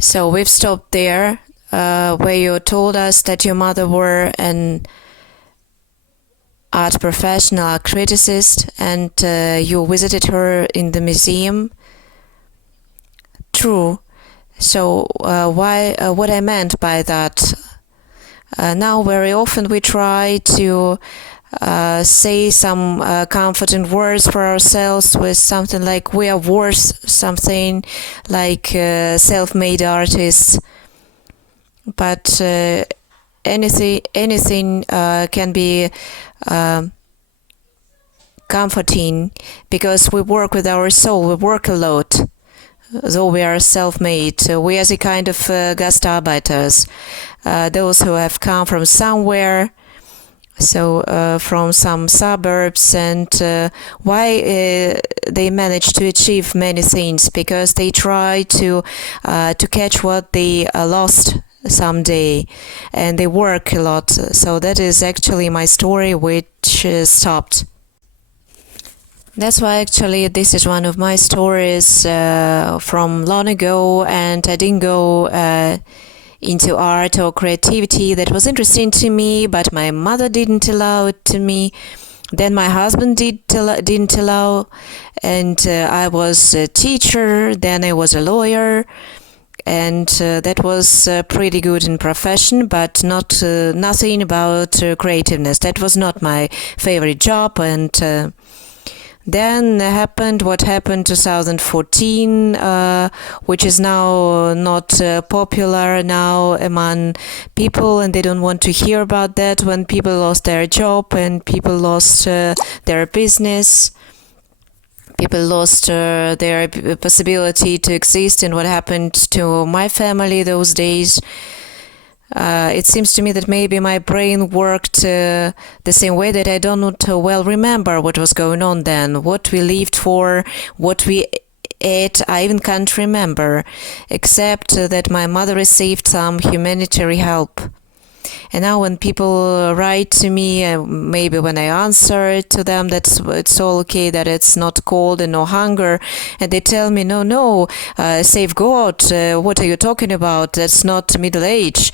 So we've stopped there, where you told us that your mother were an art professional criticist, and you visited her in the museum. True. So what I meant by that, now very often we try to say some comforting words for ourselves with something like we are worth something, like self-made artists. But anything can be comforting, because we work with our soul, we work a lot. Though we are self-made, we are the kind of Gastarbeiters, those who have come from somewhere, so from some suburbs, and why they manage to achieve many things, because they try to catch what they lost someday, and they work a lot. So that is actually my story, which stopped. That's why actually this is one of my stories from long ago, and I didn't go into art or creativity. That was interesting to me, but my mother didn't allow it to me. Then my husband didn't allow, and I was a teacher, then I was a lawyer, and that was pretty good in profession, but not nothing about creativeness. That was not my favorite job, and then happened what happened 2014, which is now not popular now among people, and they don't want to hear about that, when people lost their job and people lost their business. People lost their possibility to exist, and what happened to my family those days. It seems to me that maybe my brain worked the same way, that I don't well remember what was going on then, what we lived for, what we ate. I even can't remember, except that my mother received some humanitarian help. And now when people write to me, maybe when I answer to them that it's all okay, that it's not cold and no hunger, and they tell me, no, save God, what are you talking about? That's not middle age.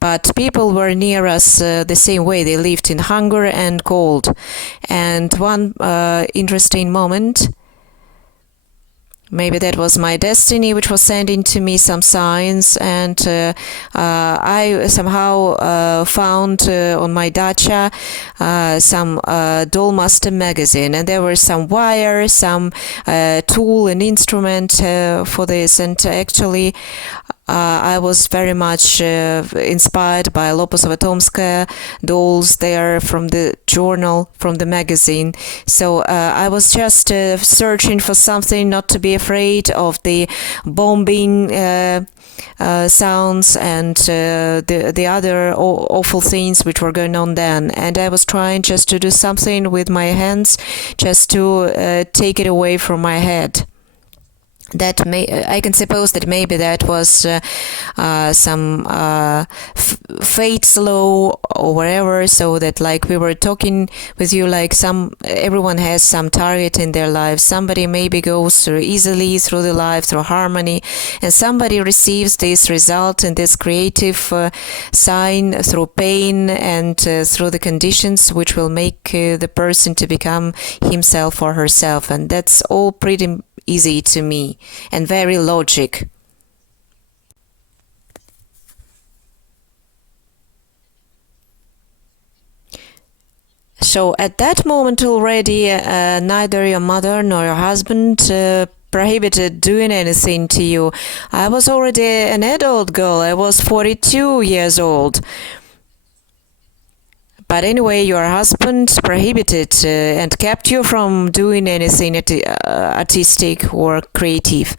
But people were near us the same way. They lived in hunger and cold. And one interesting moment, maybe that was my destiny, which was sending to me some signs, and I somehow found on my dacha some Dollmaster magazine, and there were some wire, some tool and instrument for this, and actually I was very much inspired by Loposova-Tomskaya dolls there from the journal, from the magazine. So I was just searching for something not to be afraid of the bombing sounds and the other awful things which were going on then. And I was trying just to do something with my hands, just to take it away from my head. That I can suppose that maybe that was some fate's law or whatever, so that like we were talking with you, like everyone has some target in their life. Somebody maybe goes easily through the life, through harmony, and somebody receives this result and this creative sign through pain and through the conditions which will make the person to become himself or herself. And that's all pretty easy to me and very logic. So at that moment already, neither your mother nor your husband prohibited doing anything to you. I was already an adult girl. I was 42 years old. But anyway, your husband prohibited and kept you from doing anything artistic or creative.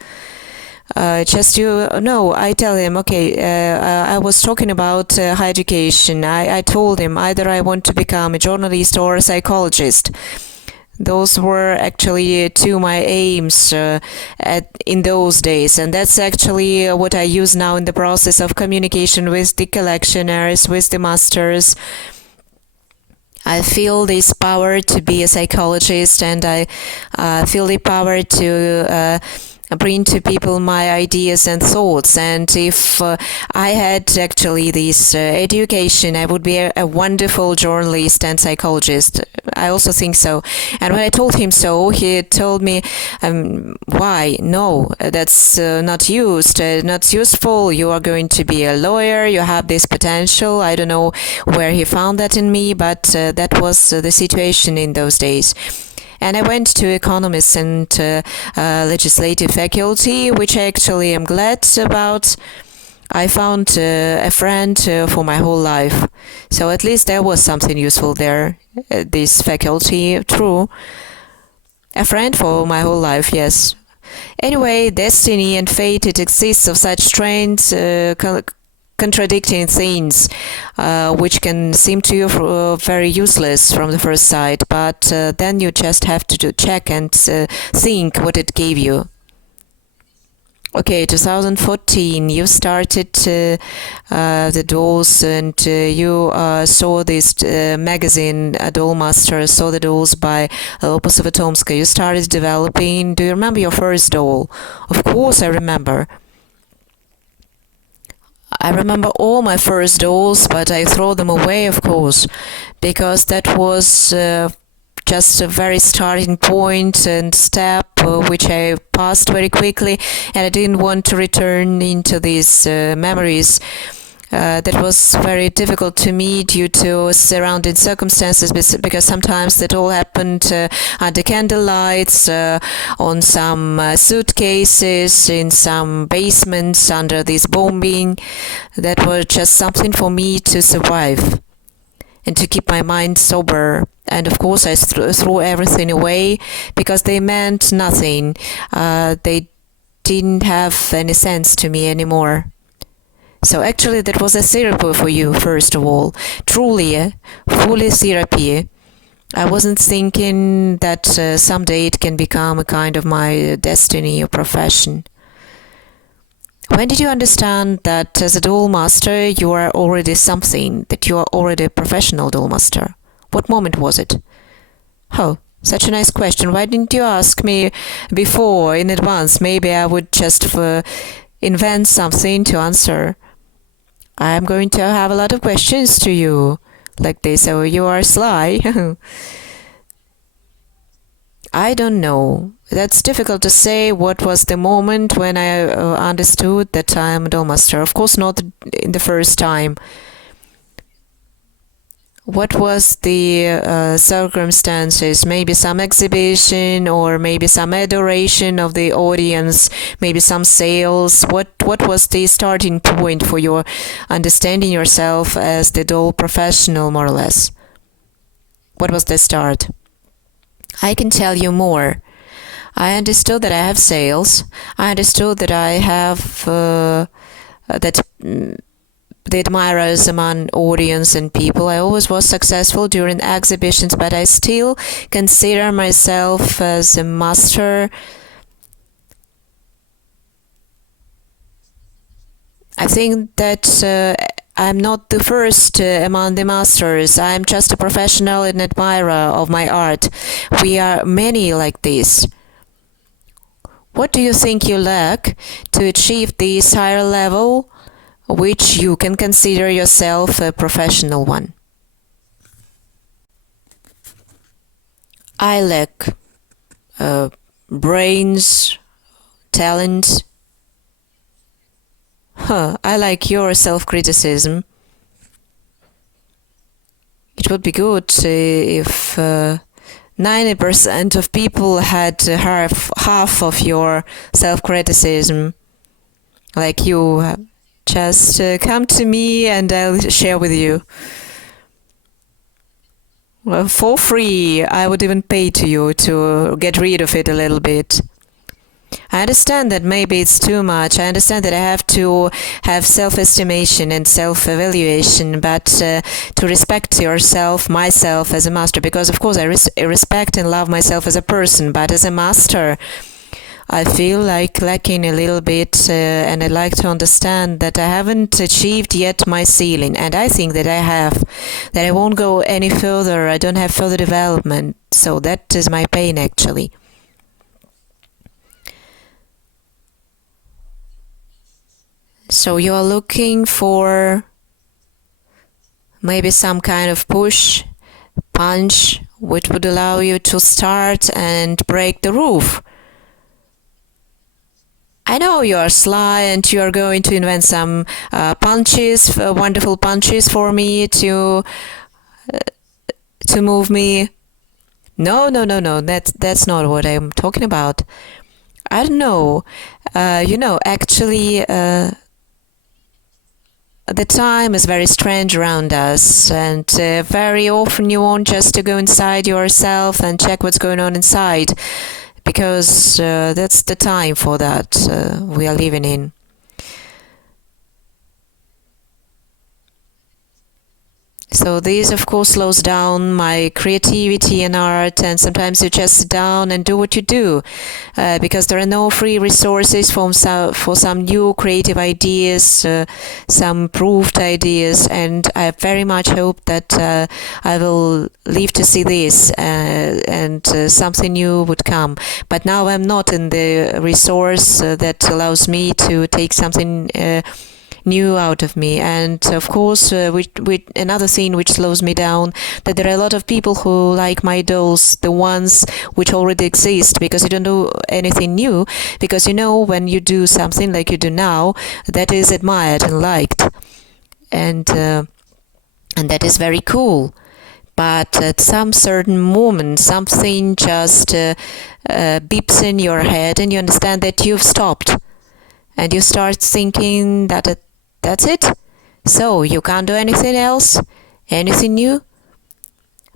I tell him, okay, I was talking about higher education. I told him either I want to become a journalist or a psychologist. Those were actually two my aims in those days, and that's actually what I use now in the process of communication with the collectioners, with the masters. I feel this power to be a psychologist, and I feel the power to bring to people my ideas and thoughts. And if I had actually this education, I would be a wonderful journalist and psychologist. I also think so. And when I told him so, he told me, why? No, that's not not useful. You are going to be a lawyer. You have this potential. I don't know where he found that in me, but that was the situation in those days. And I went to economics and legislative faculty, which I actually am glad about. I found a friend for my whole life. So at least there was something useful there, this faculty, true. A friend for my whole life, yes. Anyway, destiny and fate, it exists of such strange contradicting things, which can seem to you very useless from the first sight, but then you just have to check and think what it gave you. Okay, 2014, you started the dolls, and you saw this magazine, Doll Master, saw the dolls by Lopez of Atomska. You started developing. Do you remember your first doll? Of course, I remember. I remember all my first dolls, but I throw them away, of course, because that was just a very starting point and step which I passed very quickly, and I didn't want to return into these memories. That was very difficult to me due to surrounding circumstances, because sometimes that all happened under candlelights, on some suitcases, in some basements under this bombing. That was just something for me to survive and to keep my mind sober. And of course I threw everything away because they meant nothing. They didn't have any sense to me anymore. So actually that was a therapy for you, first of all. Truly, fully therapy. I wasn't thinking that someday it can become a kind of my destiny or profession. When did you understand that as a doll master you are already something, that you are already a professional doll master? What moment was it? Oh, such a nice question. Why didn't you ask me before, in advance? Maybe I would just invent something to answer. I'm going to have a lot of questions to you like this, so you are sly. I don't know. That's difficult to say what was the moment when I understood that I'm a doll master. Of course not in the first time. What was the circumstances? Maybe some exhibition, or maybe some adoration of the audience, maybe some sales. What was the starting point for your understanding yourself as the doll professional, more or less? What was the start? I can tell you more. I understood that I have sales. I understood that I have that the admirers among audience and people. I always was successful during exhibitions, but I still consider myself as a master. I think that I'm not the first among the masters. I'm just a professional and admirer of my art. We are many like this. What do you think you lack to achieve this higher level, which you can consider yourself a professional one? I lack brains, talent. I like your self-criticism. It would be good if 90% of people had half of your self-criticism. Like you, just come to me and I'll share with you. Well, for free, I would even pay to you to get rid of it a little bit. I understand that maybe it's too much. I understand that I have to have self-estimation and self-evaluation, but to respect yourself, myself as a master, because of course I respect and love myself as a person, but as a master, I feel like lacking a little bit, and I'd like to understand that I haven't achieved yet my ceiling, and I think that I have, that I won't go any further, I don't have further development, so that is my pain actually. So you're looking for maybe some kind of push, punch, which would allow you to start and break the roof. I know you are sly and you are going to invent some punches, wonderful punches for me to move me. No, no, no, no. That's not what I'm talking about. I don't know. Actually, the time is very strange around us, and very often you want just to go inside yourself and check what's going on inside, because that's the time for that we are living in. So this, of course, slows down my creativity and art, and sometimes you just sit down and do what you do, because there are no free resources for some new creative ideas, some proved ideas, and I very much hope that I will live to see this, and something new would come. But now I'm not in the resource that allows me to take something new out of me. And of course, with another thing which slows me down, that there are a lot of people who like my dolls, the ones which already exist, because you don't do anything new, because when you do something like you do now, that is admired and liked, and that is very cool. But at some certain moment, something just beeps in your head, and you understand that you've stopped, and you start thinking that that's it. So you can't do anything else, anything new.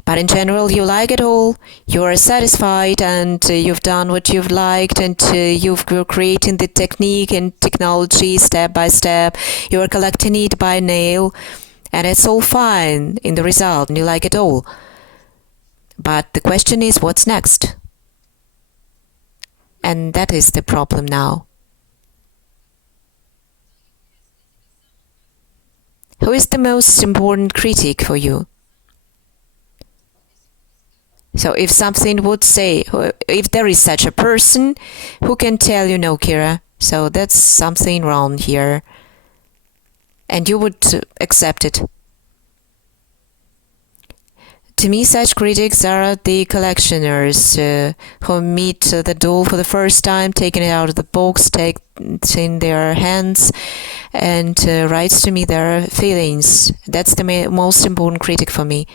But in general, you like it all. You are satisfied, and you've done what you've liked, and you're creating the technique and technology step by step. You are collecting it by nail, and it's all fine in the result, and you like it all. But the question is, what's next? And that is the problem now. Who is the most important critic for you? So if something would say, if there is such a person who can tell you, no, Kira, so that's something wrong here, and you would accept it. To me, such critics are the collectioners who meet the doll for the first time, taking it out of the box, take it in their hands, and writes to me their feelings. That's the most important critic for me.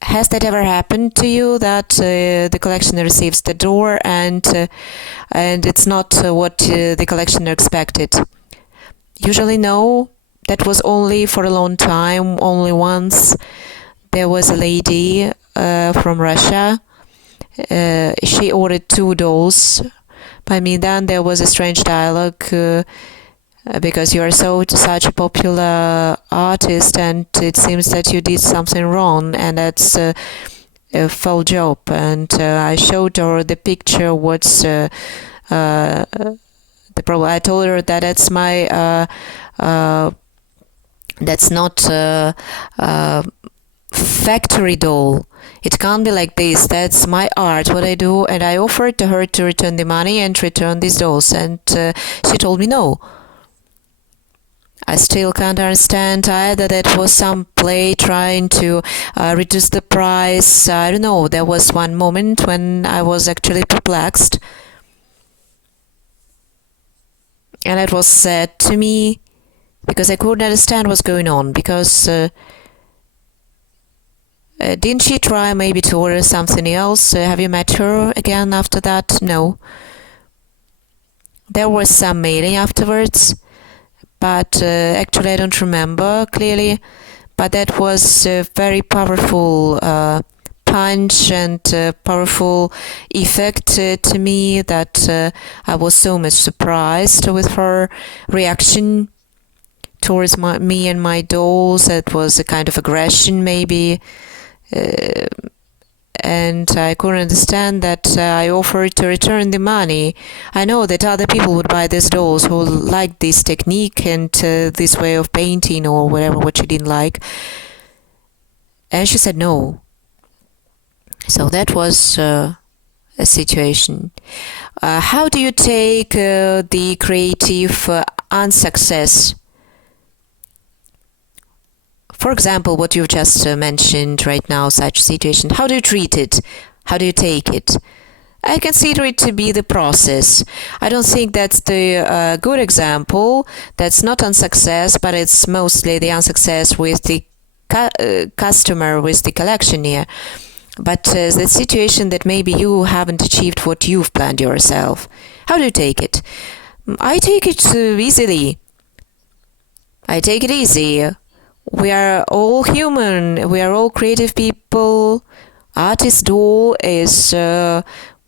Has that ever happened to you, that the collectioner receives the door and it's not what the collectioner expected? Usually no. That was only for a long time, only once. There was a lady from Russia. She ordered 2 dolls by me. Then there was a strange dialogue because you are such a popular artist, and it seems that you did something wrong, and that's a foul job. And I showed her the picture. What's the problem? I told her that that's not factory doll. It can't be like this. That's my art, what I do. And I offered to her to return the money and return these dolls, and she told me no. I still can't understand either. That was some play trying to reduce the price. I don't know. There was one moment when I was actually perplexed, and it was said to me because I couldn't understand what's going on. Because didn't she try maybe to order something else? Have you met her again after that? No. There was some mailing afterwards, but actually I don't remember clearly. But that was a very powerful punch and powerful effect to me, that I was so much surprised with her reaction towards me and my dolls. It was a kind of aggression maybe. And I couldn't understand that I offered to return the money. I know that other people would buy these dolls who liked this technique and this way of painting or whatever, what she didn't like. And she said no. So that was a situation. How do you take the creative unsuccess. For example, what you've just mentioned right now, such situation, how do you treat it? How do you take it? I consider it to be the process. I don't think that's the good example. That's not unsuccess, but it's mostly the unsuccess with the customer, with the collectioneer. But the situation that maybe you haven't achieved what you've planned yourself. How do you take it? I take it easily. I take it easy. We are all human. We are all creative people. Artist doll is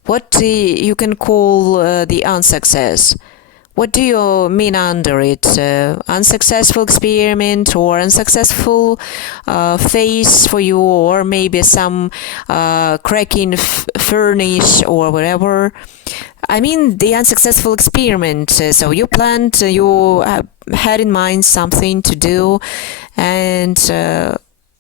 what you can call the unsuccess. What do you mean under it? Unsuccessful experiment or unsuccessful phase for you, or maybe some cracking furnish or whatever. I mean the unsuccessful experiment. So you planned, you had in mind something to do, and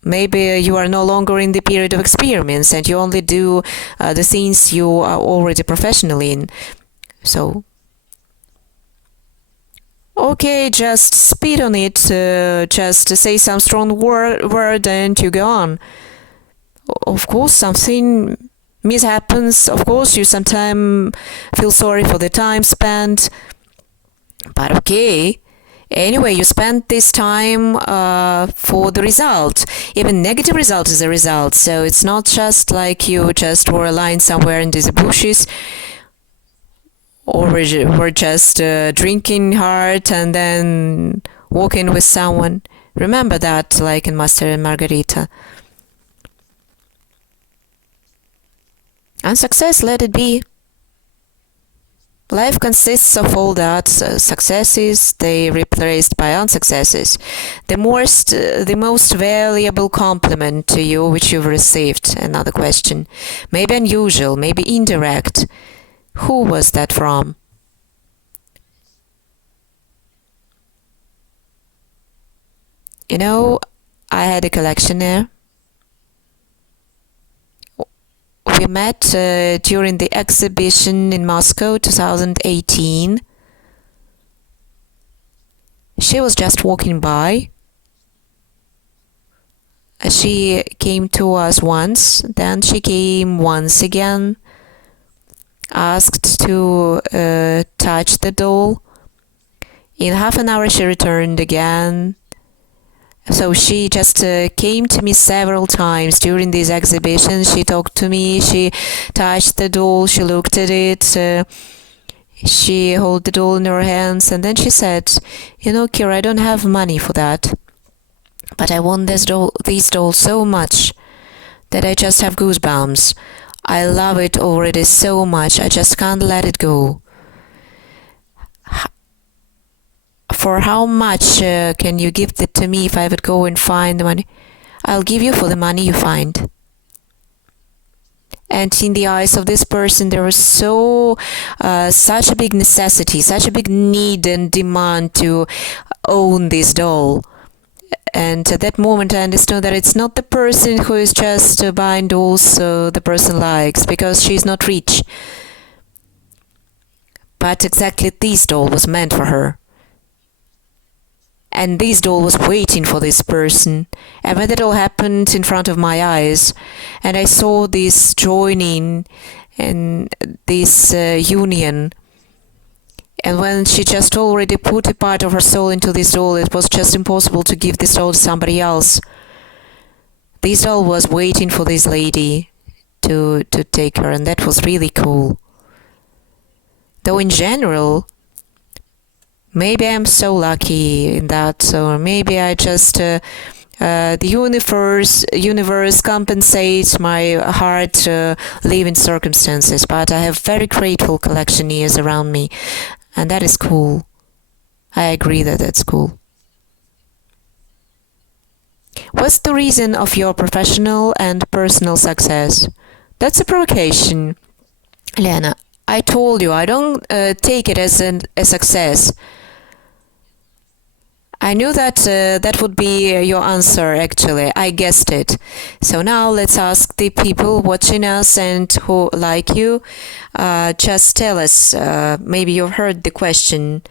maybe you are no longer in the period of experiments and you only do the things you are already professional in. So, okay, just spit on it, just say some strong word and you go on. Of course, something mishappens. Of course, you sometimes feel sorry for the time spent. But okay. Anyway, you spent this time for the result. Even negative result is a result. So it's not just like you just were aligned somewhere in the bushes, or were just drinking hard and then walking with someone. Remember that, like in Master and Margarita. Unsuccess, let it be. Life consists of all that. Successes, they replaced by unsuccesses. The most valuable compliment to you which you've received. Another question. Maybe unusual, maybe indirect. Who was that from? You know, I had a collectioner. We met during the exhibition in Moscow 2018. She was just walking by. She came to us once, then she came once again, asked to touch the doll. In half an hour she returned again. So she just came to me several times during this exhibition. She talked to me, she touched the doll, she looked at it, she held the doll in her hands, and then she said, you know, Kira, I don't have money for that, but I want this doll so much that I just have goosebumps. I love it already so much, I just can't let it go. For how much can you give it to me if I would go and find the money? I'll give you for the money you find. And in the eyes of this person, there was such a big necessity, such a big need and demand to own this doll. And at that moment, I understood that it's not the person who is just buying dolls the person likes, because she's not rich. But exactly this doll was meant for her. And this doll was waiting for this person. And when that all happened in front of my eyes, and I saw this joining and this union, and when she just already put a part of her soul into this doll, it was just impossible to give this doll to somebody else. This doll was waiting for this lady to take her, and that was really cool. Though in general, maybe I'm so lucky in that, or maybe I just the universe compensates my hard living circumstances. But I have very grateful collectioneers around me, and that is cool. I agree that that's cool. What's the reason of your professional and personal success? That's a provocation, Lena. I told you I don't take it as a success. I knew that that would be your answer, actually. I guessed it. So now let's ask the people watching us and who like you. Just tell us, maybe you've heard the question.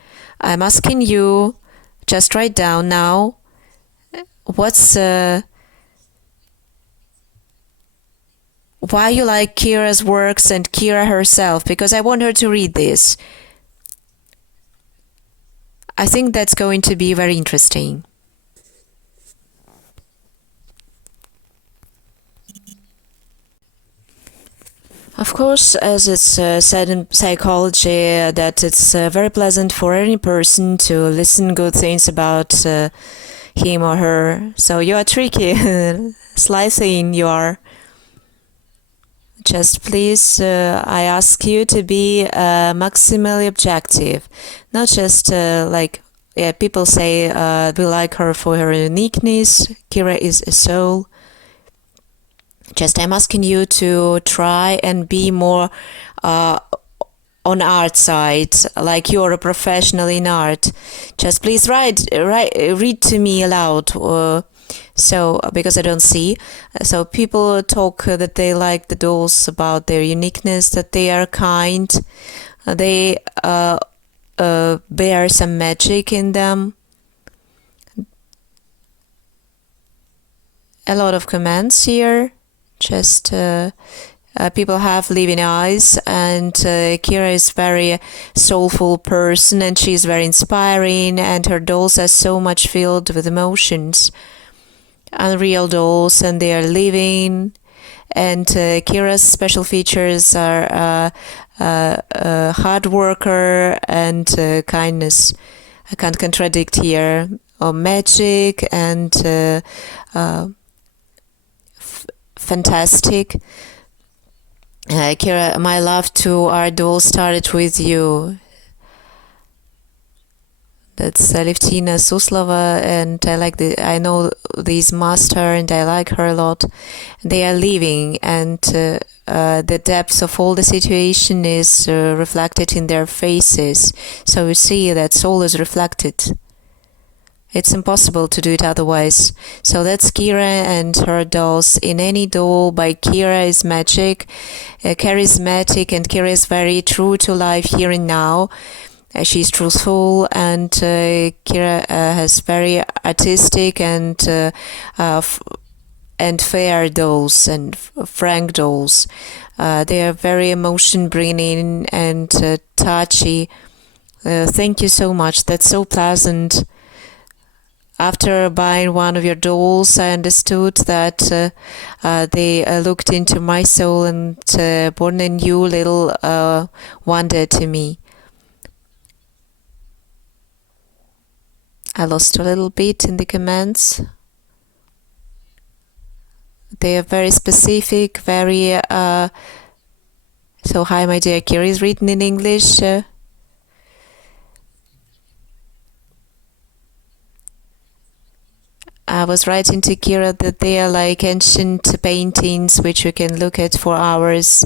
I'm asking you, just write down now, what's why you like Kira's works and Kira herself, because I want her to read this. I think that's going to be very interesting. Of course, as it's said in psychology, that it's very pleasant for any person to listen good things about him or her. So you are tricky, sly thing you are. Just please, I ask you to be maximally objective, not just like people say we like her for her uniqueness. Kira is a soul. Just I'm asking you to try and be more on art side, like you're a professional in art. Just please read to me aloud. So because I don't see, so people talk that they like the dolls about their uniqueness, that they are kind, they bear some magic in them. A lot of comments here. Just people have living eyes, and Kira is very soulful person, and she's very inspiring, and her dolls are so much filled with emotions. Unreal dolls, and they are living. And Kira's special features are hard worker and kindness. I can't contradict here. Or magic and fantastic. Kira, my love to our dolls started with you. That's Alevtina Suslova, and I know this master, and I like her a lot. They are living, and the depth of all the situation is reflected in their faces. So you see that soul is reflected. It's impossible to do it otherwise. So that's Kira and her dolls. In any doll by Kira is magic, charismatic, and Kira is very true to life here and now. She's truthful, and Kira has very artistic and fair dolls and frank dolls. They are very emotion bringing and touchy. Thank you so much. That's so pleasant. After buying one of your dolls, I understood that they looked into my soul and born a new little wonder to me. I lost a little bit in the comments. They are very specific, very... So, hi, my dear Kira is written in English. I was writing to Kira that they are like ancient paintings which you can look at for hours.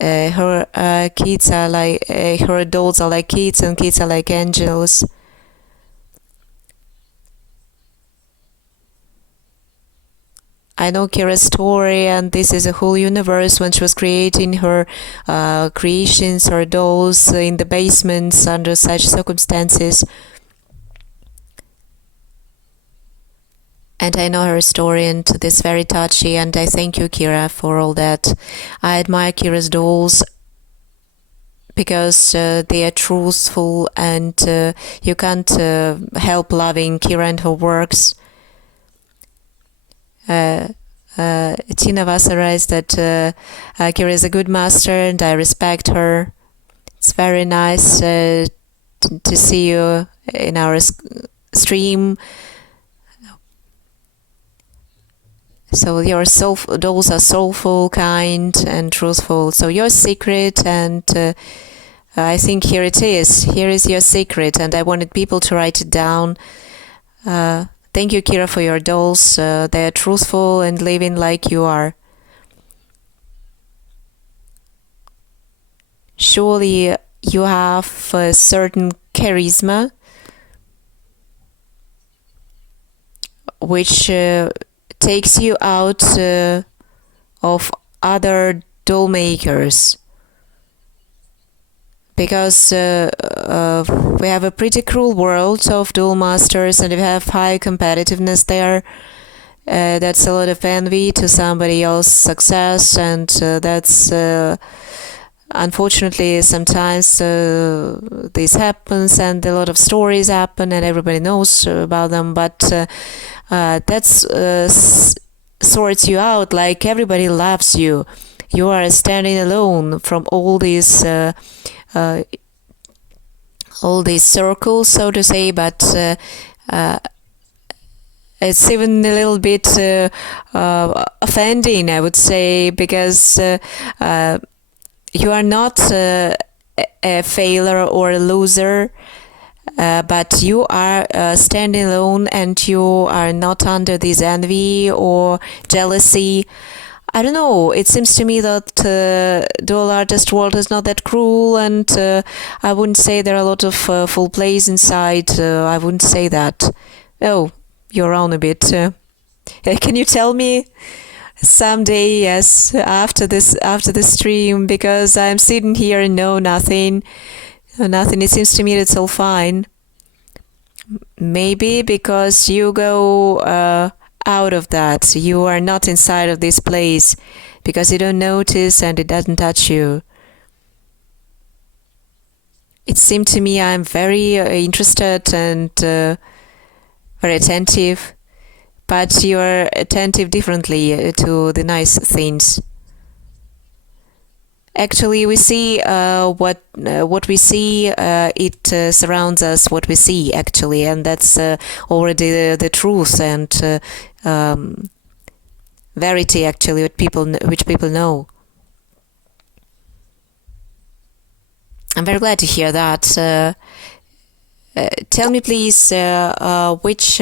Her kids are like her adults are like kids, and kids are like angels. I know Kira's story, and this is a whole universe when she was creating her creations, her dolls in the basements under such circumstances. And I know her story, and this very touchy, and I thank you, Kira, for all that. I admire Kira's dolls because they are truthful, and you can't help loving Kira and her works. Tina Vasara is that Kira is a good master, and I respect her. It's very nice to see you in our stream. So your dolls are soulful, kind, and truthful. So your secret, and I think here it is. Here is your secret, and I wanted people to write it down. Thank you, Kira, for your dolls. They are truthful and living like you are. Surely you have a certain charisma, which takes you out of other doll makers. because we have a pretty cruel world of duel masters, and we have high competitiveness there. That's a lot of envy to somebody else's success, and that's unfortunately sometimes this happens, and a lot of stories happen, and everybody knows about them. But that's sorts you out. Like everybody loves you. You are standing alone from uh, all these circles, so to say. But it's even a little bit offending, I would say, because you are not a failure or a loser, but you are standing alone, and you are not under this envy or jealousy. I don't know. It seems to me that dual artist world is not that cruel, and I wouldn't say there are a lot of full plays inside. I wouldn't say that. Oh, you're on a bit. Can you tell me someday? Yes, after this stream, because I'm sitting here and know nothing. Nothing. It seems to me it's all fine. Maybe because you go out of that. You are not inside of this place because you don't notice and it doesn't touch you. It seemed to me I'm very interested and very attentive, but you're attentive differently to the nice things. Actually, we see what we see. It surrounds us. What we see, actually, and that's already the truth and verity. Actually, which people know. I'm very glad to hear that. Tell me, please, which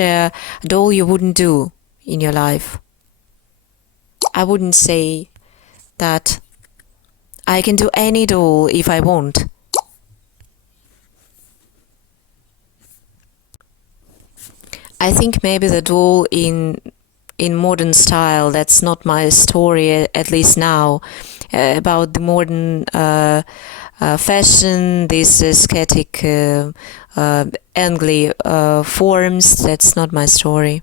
doll you wouldn't do in your life. I wouldn't say that I can do any doll if I want. I think maybe the doll in modern style. That's not my story, at least now, about the modern fashion, these aesthetic angly forms. That's not my story.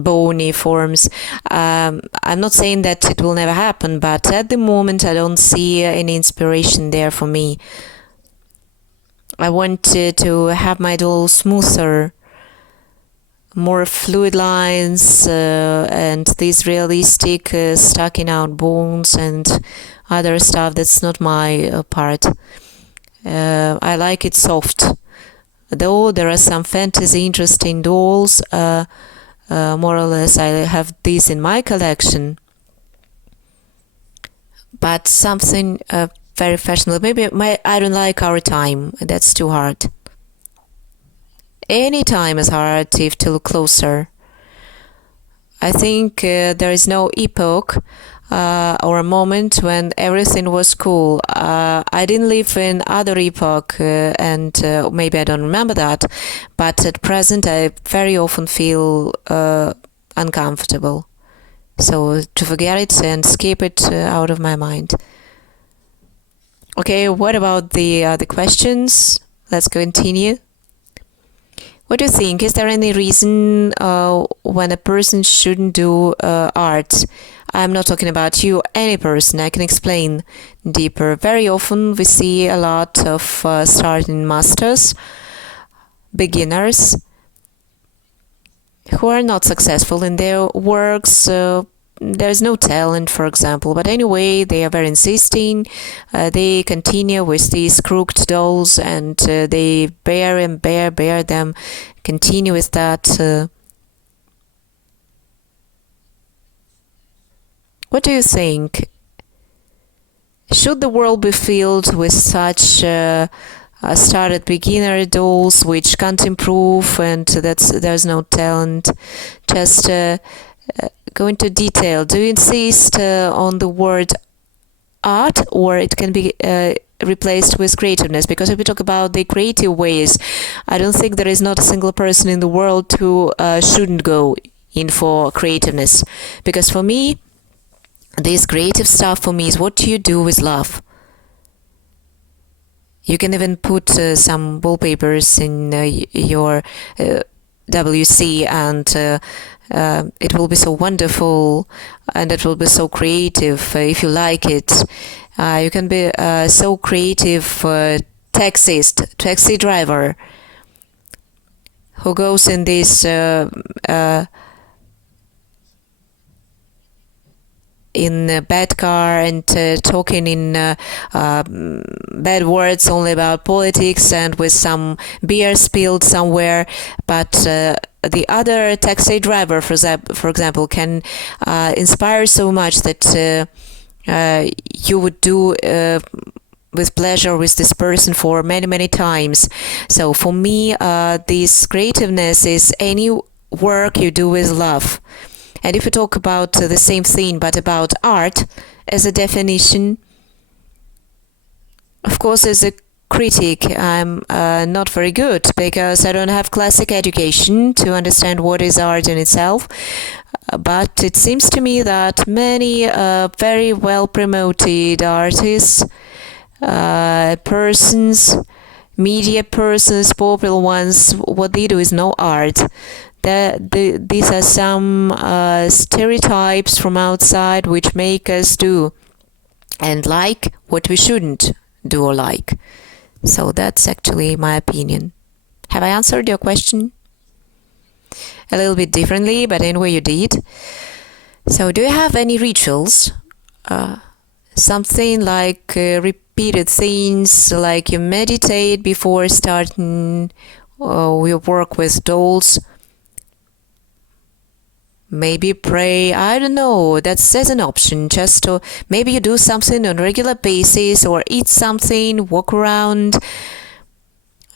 Bony forms. I'm not saying that it will never happen, but at the moment I don't see any inspiration there for me. I want to have my doll smoother, more fluid lines, and these realistic stacking out bones and other stuff. That's not my part. I like it soft. Though there are some fantasy interesting dolls, more or less I have these in my collection. But something very fashionable. Maybe I don't like our time. That's too hard. Any time is hard if to look closer. I think there is no epoch or a moment when everything was cool. I didn't live in other epoch, and maybe I don't remember that. But at present, I very often feel uncomfortable. So to forget it and skip it out of my mind. Okay, what about the questions? Let's continue. What do you think? Is there any reason when a person shouldn't do art? I'm not talking about you, any person. I can explain deeper. Very often we see a lot of starting masters, beginners, who are not successful in their works. There's no talent, for example, but anyway, they are very insisting. They continue with these crooked dolls, and they bear them, continue with that. What do you think? Should the world be filled with such started beginner dolls which can't improve, and there's no talent? Just go into detail. Do you insist on the word art, or it can be replaced with creativeness? Because if we talk about the creative ways, I don't think there is not a single person in the world who shouldn't go in for creativeness. Because for me, this creative stuff for me is what you do with love. You can even put some wallpapers in your WC, and it will be so wonderful, and it will be so creative if you like it. You can be so creative taxi driver who goes in this in a bad car and talking in bad words only about politics and with some beer spilled somewhere. But the other taxi driver, for example, can inspire so much that you would do with pleasure with this person for many, many times. So for me, this creativeness is any work you do with love. And if you talk about the same thing but about art as a definition, of course, as a critic, I'm not very good because I don't have classic education to understand what is art in itself. But it seems to me that many very well promoted artists, persons, media persons, popular ones, what they do is no art. These are some stereotypes from outside which make us do and like what we shouldn't do or like. So that's actually my opinion. Have I answered your question? A little bit differently, but anyway, you did. So, do you have any rituals? Something like repeated things, like you meditate before starting your work with dolls? Maybe pray, I don't know, that's as an option. Just to, maybe you do something on a regular basis or eat something, walk around,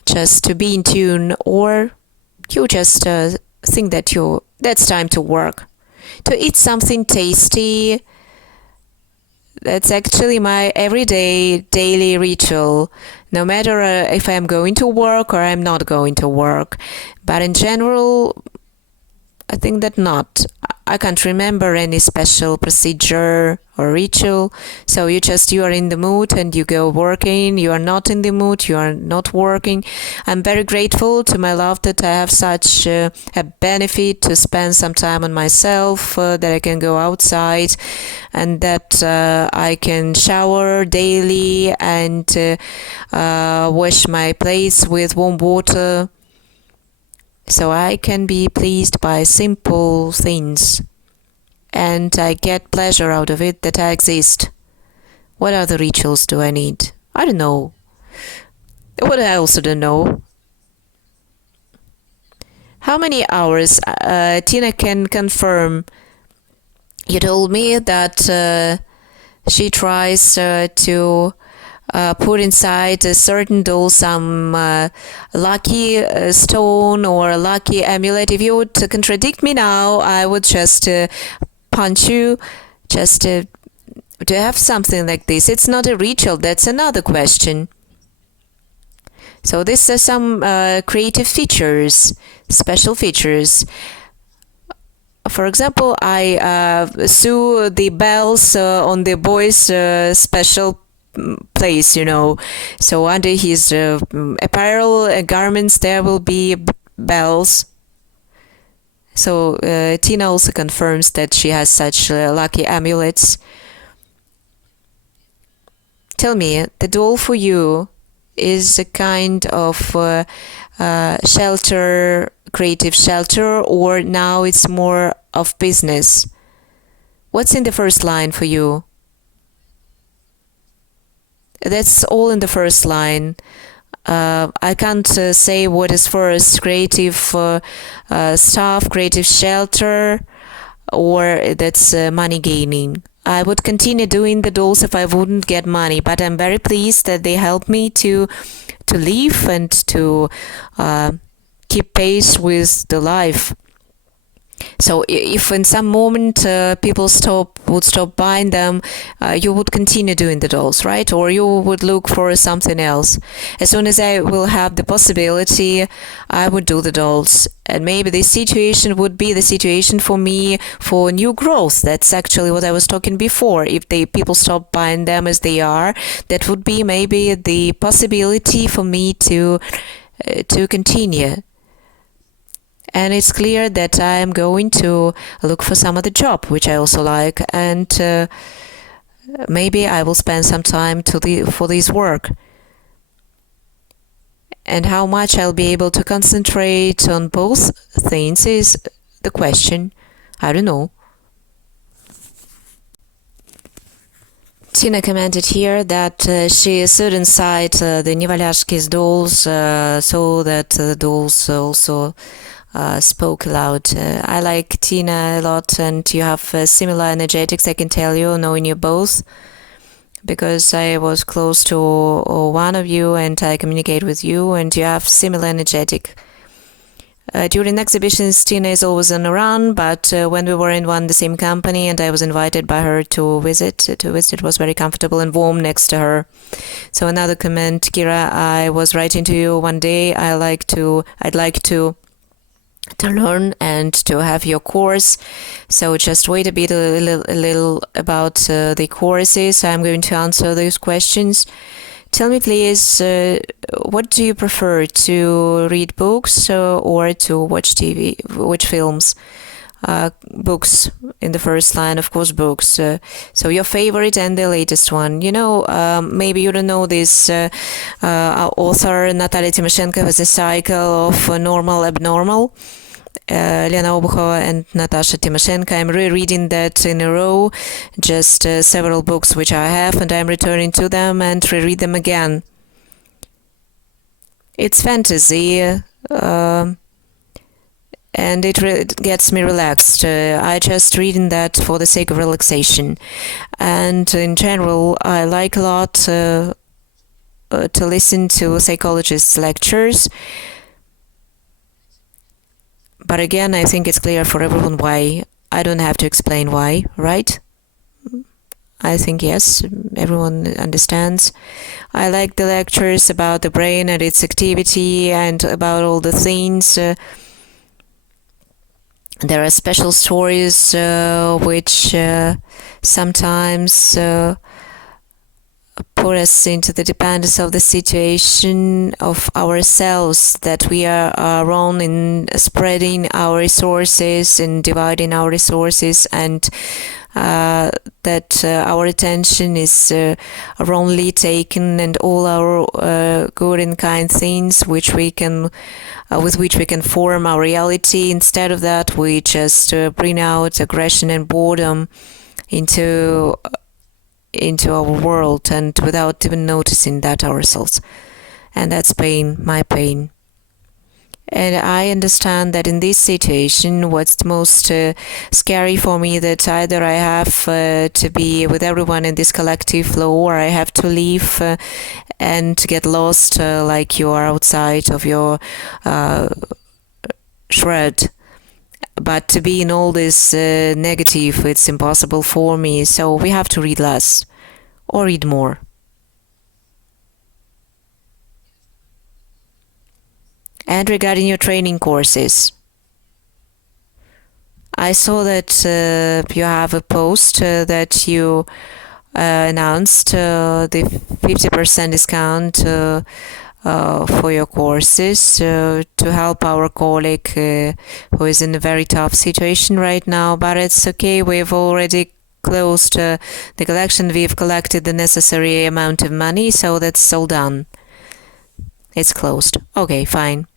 just to be in tune, or you just think that that's time to work. To eat something tasty, that's actually my everyday, daily ritual, no matter if I'm going to work or I'm not going to work. But in general, I think that not. I can't remember any special procedure or ritual. So you are in the mood and you go working. You are not in the mood, you are not working. I'm very grateful to my love that I have such a benefit to spend some time on myself, that I can go outside and that I can shower daily and wash my plates with warm water. So I can be pleased by simple things, and I get pleasure out of it that I exist. What other rituals do I need? I don't know. What I also don't know. How many hours? Tina can confirm. You told me that she tries to put inside a certain doll some lucky stone or a lucky amulet. If you would contradict me now, I would just punch you. Just to have something like this. It's not a ritual. That's another question. So these are some creative features, special features. For example, I sew the bells on the boy's special place, so under his apparel garments there will be bells. So Tina also confirms that she has such lucky amulets. Tell me, the doll for you is a kind of shelter, creative shelter, or now it's more of business? What's in the first line for you? That's all in the first line. I can't say what is first, creative stuff, creative shelter, or that's money gaining. I would continue doing the dolls if I wouldn't get money, but I'm very pleased that they help me to live and to keep pace with the life. So if in some moment people would stop buying them, you would continue doing the dolls, right? Or you would look for something else. As soon as I will have the possibility, I would do the dolls. And maybe this situation would be the situation for me for new growth. That's actually what I was talking before. If the people stop buying them as they are, that would be maybe the possibility for me to continue. And it's clear that I'm going to look for some other job, which I also like, and maybe I will spend some time for this work. And how much I'll be able to concentrate on both things is the question. I don't know. Tina commented here that she stood inside the Nivalyashki's dolls so that the dolls also spoke aloud. I like Tina a lot, and you have similar energetics, I can tell you, knowing you both, because I was close to one of you and I communicate with you, and you have similar energetic. During exhibitions, Tina is always on a run, but when we were in the same company and I was invited by her to visit, it was very comfortable and warm next to her. So another comment, Kira, I was writing to you one day, I'd like to learn and to have your course. So just wait a little about the courses. I'm going to answer those questions. Tell me, please, what do you prefer, to read books or to watch TV, watch films? Books in the first line, of course, books. So your favorite and the latest one. Maybe you don't know this author Natalia Timoshenko has a cycle of normal, abnormal. Lena Obukhova and Natasha Timoshenko. I'm rereading that in a row, just several books which I have, and I'm returning to them and reread them again. It's fantasy, and it gets me relaxed. I just reading that for the sake of relaxation. And in general, I like a lot to listen to psychologists' lectures. But again, I think it's clear for everyone why. I don't have to explain why, right? I think yes, everyone understands. I like the lectures about the brain and its activity and about all the things. There are special stories which sometimes put us into the dependence of the situation of ourselves, that we are wrong in spreading our resources and dividing our resources, and that our attention is wrongly taken, and all our good and kind things which we can with which we can form our reality. Instead of that, we just bring out aggression and boredom into our world, and without even noticing that ourselves. And that's pain, my pain. And I understand that in this situation, what's most scary for me, that either I have to be with everyone in this collective flow, or I have to leave and get lost like you are outside of your shred. But to be in all this negative, it's impossible for me. So we have to read less or read more. And regarding your training courses, I saw that you have a post that you announced the 50% discount for your courses to help our colleague who is in a very tough situation right now. But it's okay, we've already closed the collection, we've collected the necessary amount of money, so that's all done. It's closed. Okay, fine.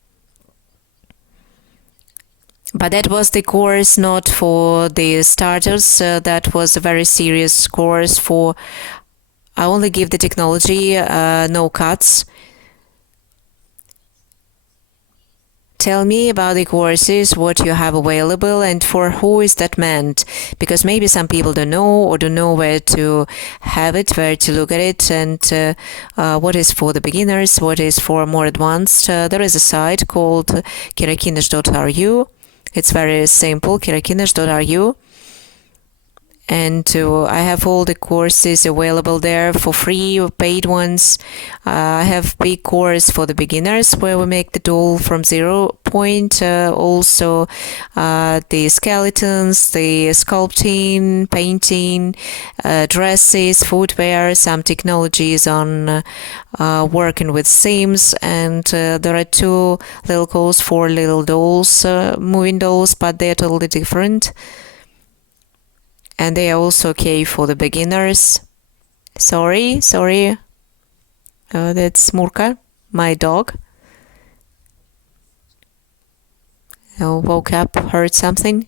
But that was the course not for the starters, that was a very serious course for, I only give the technology, no cuts. Tell me about the courses, what you have available, and for who is that meant? Because maybe some people don't know, or don't know where to have it, where to look at it, and what is for the beginners, what is for more advanced. There is a site called kirakinash.ru. It's very simple, kinash.ru. And I have all the courses available there for free or paid ones. I have big course for the beginners where we make the doll from 0 point. Also the skeletons, the sculpting, painting, dresses, footwear, some technologies on working with seams, and there are two little courses for little dolls, moving dolls, but they're totally different. And they are also okay for the beginners. Sorry. That's Murka, my dog. Woke up, heard something.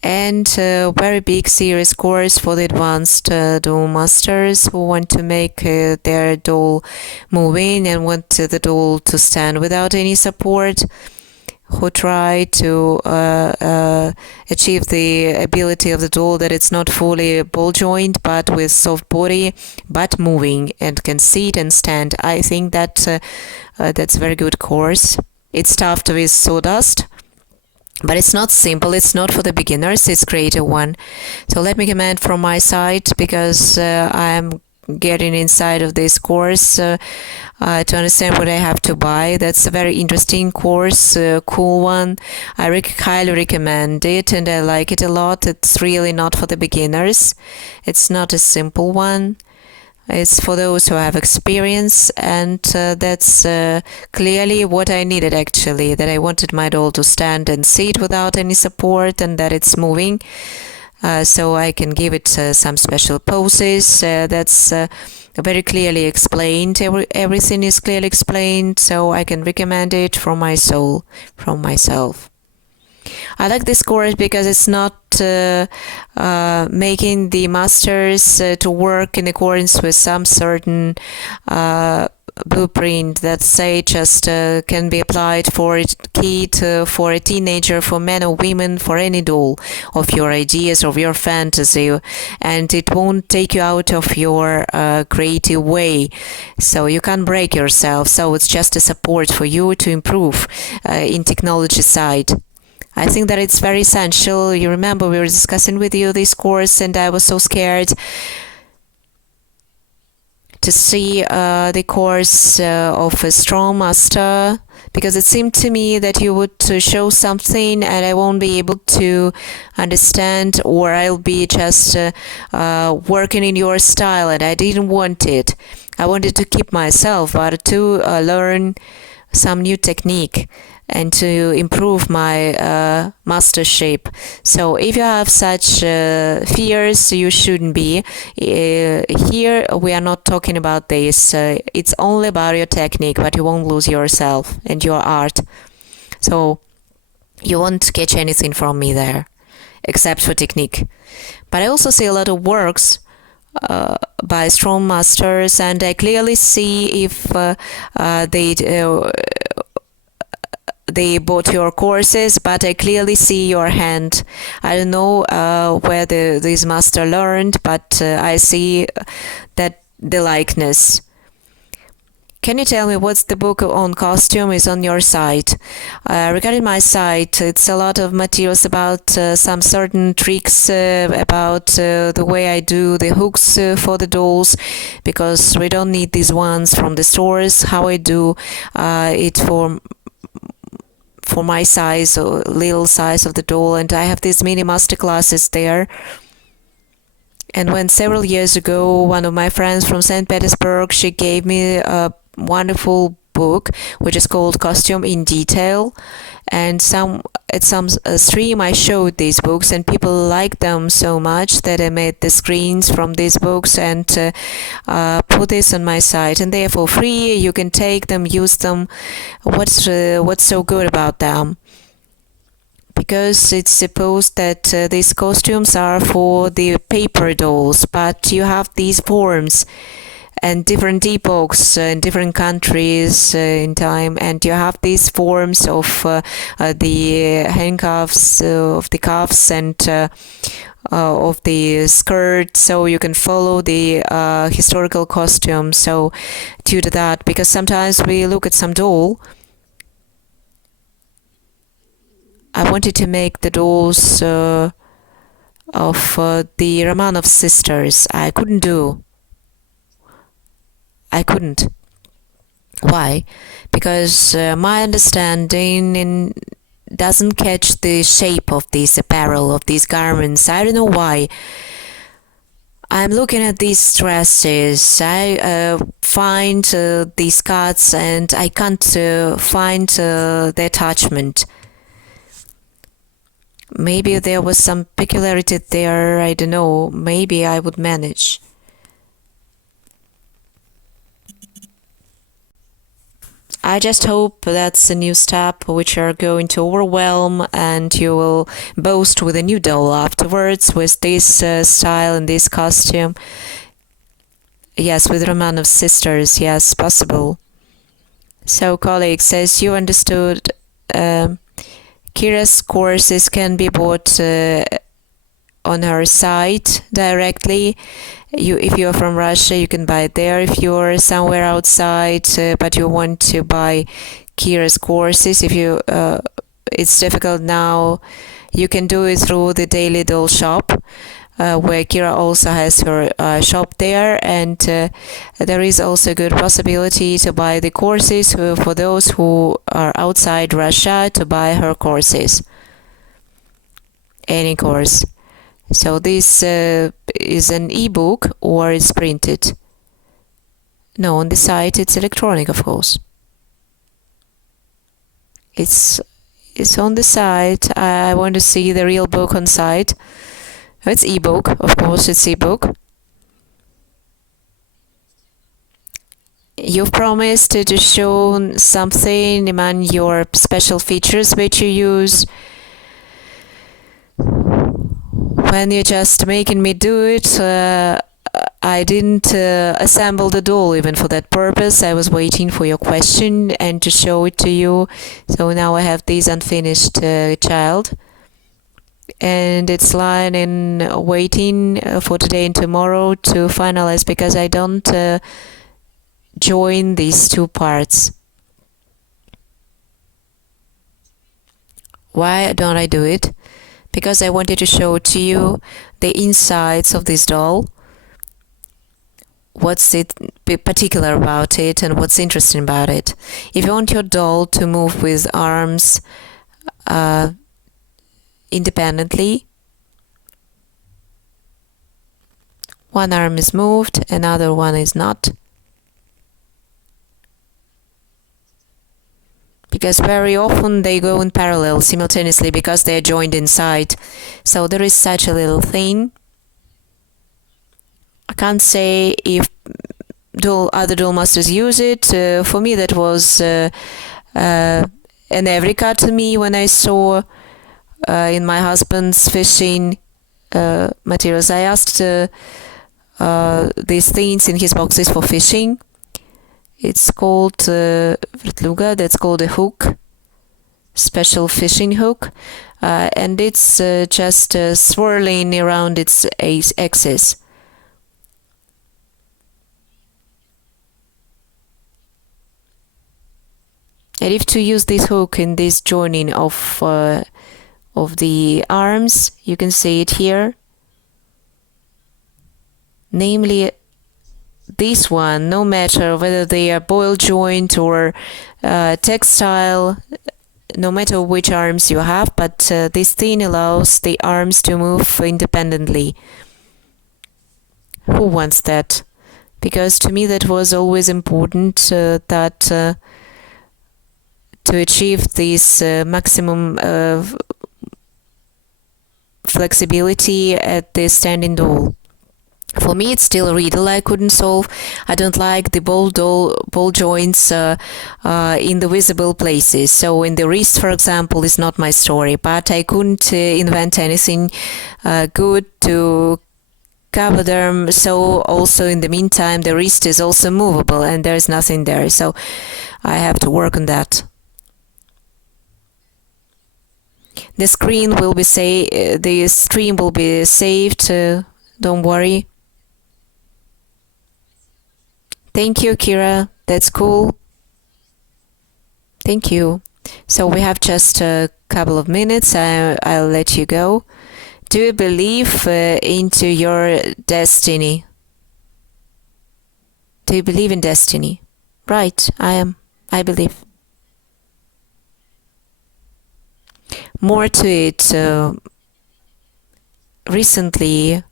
And a very big serious course for the advanced doll masters who want to make their doll move in and want the doll to stand without any support, who try to achieve the ability of the doll that it's not fully ball joint but with soft body but moving and can sit and stand. I think that that's a very good course. It's stuffed with sawdust, but it's not simple. It's not for the beginners. It's creative one. So let me comment from my side, because I'm getting inside of this course to understand what I have to buy. That's a very interesting course, cool one. I highly recommend it, and I like it a lot. It's really not for the beginners. It's not a simple one. It's for those who have experience, and that's clearly what I needed actually, that I wanted my doll to stand and sit without any support, and that it's moving. So I can give it some special poses. That's very clearly explained. Everything is clearly explained, so I can recommend it from my soul, from myself. I like this course because it's not making the masters to work in accordance with some certain blueprint that say just can be applied for a kid, for a teenager, for men or women, for any doll of your ideas, of your fantasy, and it won't take you out of your creative way, so you can't break yourself. So it's just a support for you to improve in technology side. I think that it's very essential. You remember we were discussing with you this course, and I was so scared to see the course of a strong master, because it seemed to me that you would show something and I won't be able to understand, or I'll be just working in your style, and I didn't want it. I wanted to keep myself, but to learn some new technique and to improve my mastership. So if you have such fears, you shouldn't be. Here we are not talking about this. It's only about your technique, but you won't lose yourself and your art. So you won't catch anything from me there, except for technique. But I also see a lot of works by strong masters, and I clearly see if they bought your courses, but I clearly see your hand. I don't know where this master learned, but I see that the likeness. Can you tell me what's the book on costume is on your site? Regarding my site, it's a lot of materials about some certain tricks, about the way I do the hooks for the dolls, because we don't need these ones from the stores. How I do it for my size or little size of the doll, and I have these mini master classes there. And when several years ago one of my friends from St. Petersburg, she gave me a wonderful book which is called Costume in Detail, and at some stream I showed these books, and people liked them so much that I made the screens from these books and put this on my site, and they are for free. You can take them, use them. What's so good about them? Because it's supposed that these costumes are for the paper dolls, but you have these forms and different epochs in different countries in time, and you have these forms of the handcuffs, of the cuffs, and of the skirt, so you can follow the historical costume. So due to that, because sometimes we look at some doll I wanted to make the dolls of the Romanov sisters. I couldn't do. I couldn't. Why? Because my understanding doesn't catch the shape of this apparel, of these garments. I don't know why. I'm looking at these dresses. I find these cuts and I can't find the attachment. Maybe there was some peculiarity there. I don't know. Maybe I would manage. I just hope that's a new step which are going to overwhelm and you will boast with a new doll afterwards with this style and this costume. Yes, with Romanov sisters, yes, possible. So, colleagues, as you understood, Kira's courses can be bought on her site directly. If you're from Russia, you can buy it there. If you're somewhere outside but you want to buy Kira's courses, if you it's difficult now, you can do it through the Daily Doll shop, where Kira also has her shop there, and there is also a good possibility to buy the courses for those who are outside Russia to buy her courses, any course. So this is an ebook or it's printed? No, on the site it's electronic, of course. It's on the site. I want to see the real book on site. It's ebook, of course. It's ebook. You've promised to show something among your special features which you use. When you're just making me do it, I didn't assemble the doll even for that purpose. I was waiting for your question and to show it to you. So now I have this unfinished child. And it's lying in waiting for today and tomorrow to finalize because I don't join these two parts. Why don't I do it? Because I wanted to show to you the insides of this doll. What's it particular about it and what's interesting about it. If you want your doll to move with arms independently, one arm is moved, another one is not. Because very often they go in parallel simultaneously because they are joined inside. So there is such a little thing. I can't say if other doll masters use it. For me that was an eureka to me when I saw in my husband's fishing materials. I asked these things in his boxes for fishing. It's called vertluga, that's called a hook, special fishing hook, and it's just swirling around its axis. And if to use this hook in this joining of the arms, you can see it here. Namely, this one, no matter whether they are ball joint or textile, no matter which arms you have, but this thing allows the arms to move independently. Who wants that? Because to me that was always important, that to achieve this maximum flexibility at the standing doll. For me, it's still a riddle I couldn't solve. I don't like the ball joints in the visible places. So in the wrist, for example, is not my story. But I couldn't invent anything good to cover them. So also in the meantime, the wrist is also movable and there's nothing there. So I have to work on that. The screen will be the stream will be saved. Don't worry. Thank you, Kira. That's cool. Thank you. So we have just a couple of minutes. I'll let you go. Do you believe into your destiny? Do you believe in destiny? Right, I am. I believe. More to it, recently,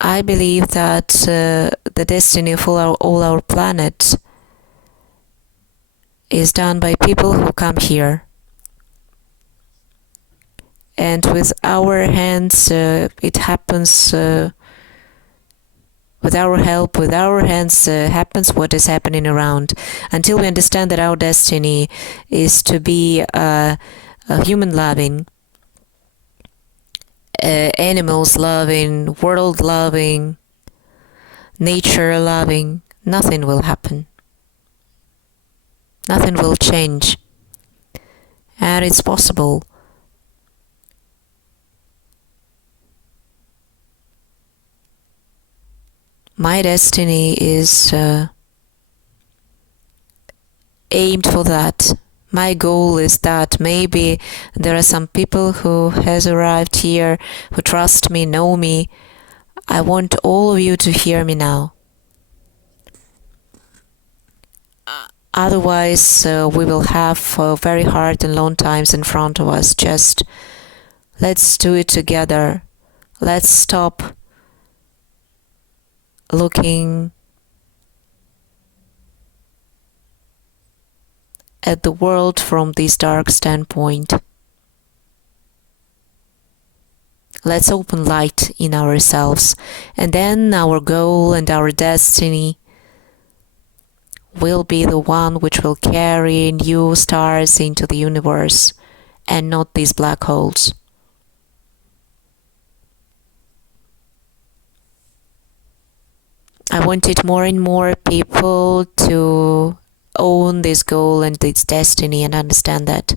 I believe that the destiny of all our planet is done by people who come here. And with our hands, it happens. With our help, with our hands, happens what is happening around. Until we understand that our destiny is to be human loving, animals loving, world loving, nature loving, nothing will happen. Nothing will change. And it's possible. My destiny is aimed for that. My goal is that maybe there are some people who has arrived here, who trust me, know me. I want all of you to hear me now. Otherwise, we will have very hard and long times in front of us. Just let's do it together. Let's stop looking at the world from this dark standpoint. Let's open light in ourselves, and then our goal and our destiny will be the one which will carry new stars into the universe, and not these black holes. I wanted more and more people to own this goal and this destiny and understand that.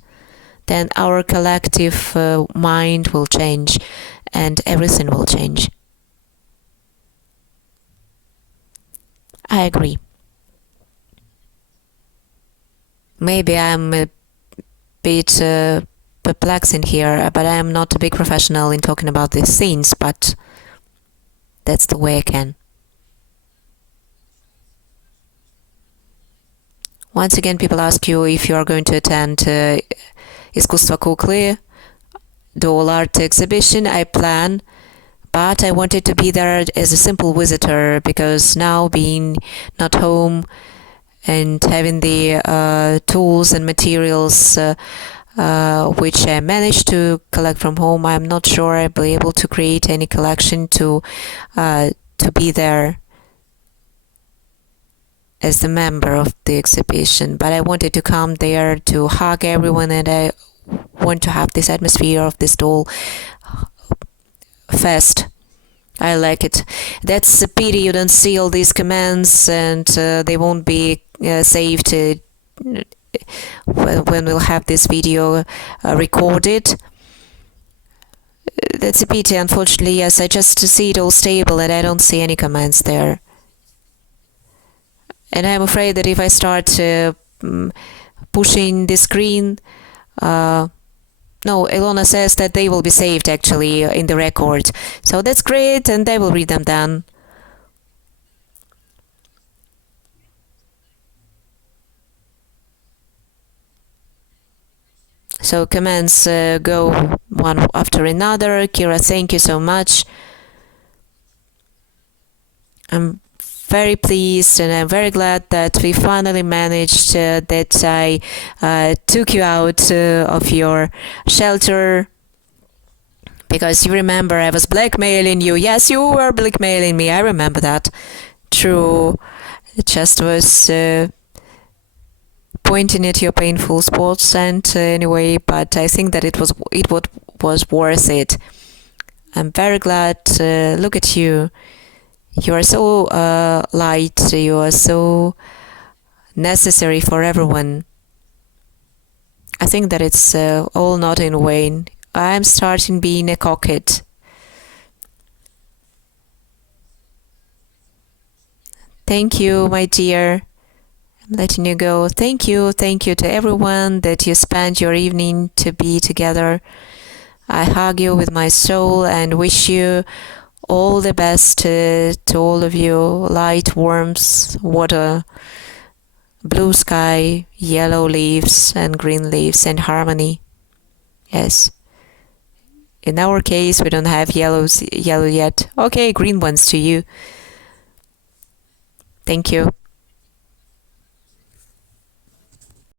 Then our collective mind will change and everything will change. I agree. Maybe I'm a bit perplexing here, but I am not a big professional in talking about these things, but that's the way I can. Once again, people ask you if you are going to attend Искусство куклы, doll art exhibition. I plan, but I wanted to be there as a simple visitor because now being not home and having the tools and materials which I managed to collect from home, I'm not sure I'll be able to create any collection to be there as the member of the exhibition. But I wanted to come there to hug everyone, and I want to have this atmosphere of this doll fest. I like it. That's a pity you don't see all these commands, and they won't be saved when we'll have this video recorded. That's a pity, unfortunately. Yes, I just see it all stable and I don't see any commands there. And I'm afraid that if I start pushing the screen, no, Ilona says that they will be saved actually in the record. So that's great, and I will read them then. So commands go one after another. Kira, thank you so much. I'm very pleased and I'm very glad that we finally managed that I took you out of your shelter, because you remember I was blackmailing you. Yes, you were blackmailing me. I remember that. True. It just was pointing at your painful spots, and anyway, but I think that it was worth it. I'm very glad. Look at you. You are so light, you are so necessary for everyone. I think that it's all not in vain. I'm starting being a coquette. Thank you, my dear. letting you go. Thank you. Thank you to everyone that you spent your evening to be together. I hug you with my soul and wish you all the best to all of you. Light, warmth, water, blue sky, yellow leaves and green leaves, and harmony. Yes. In our case, we don't have yellow yet. Okay, green ones to you. Thank you.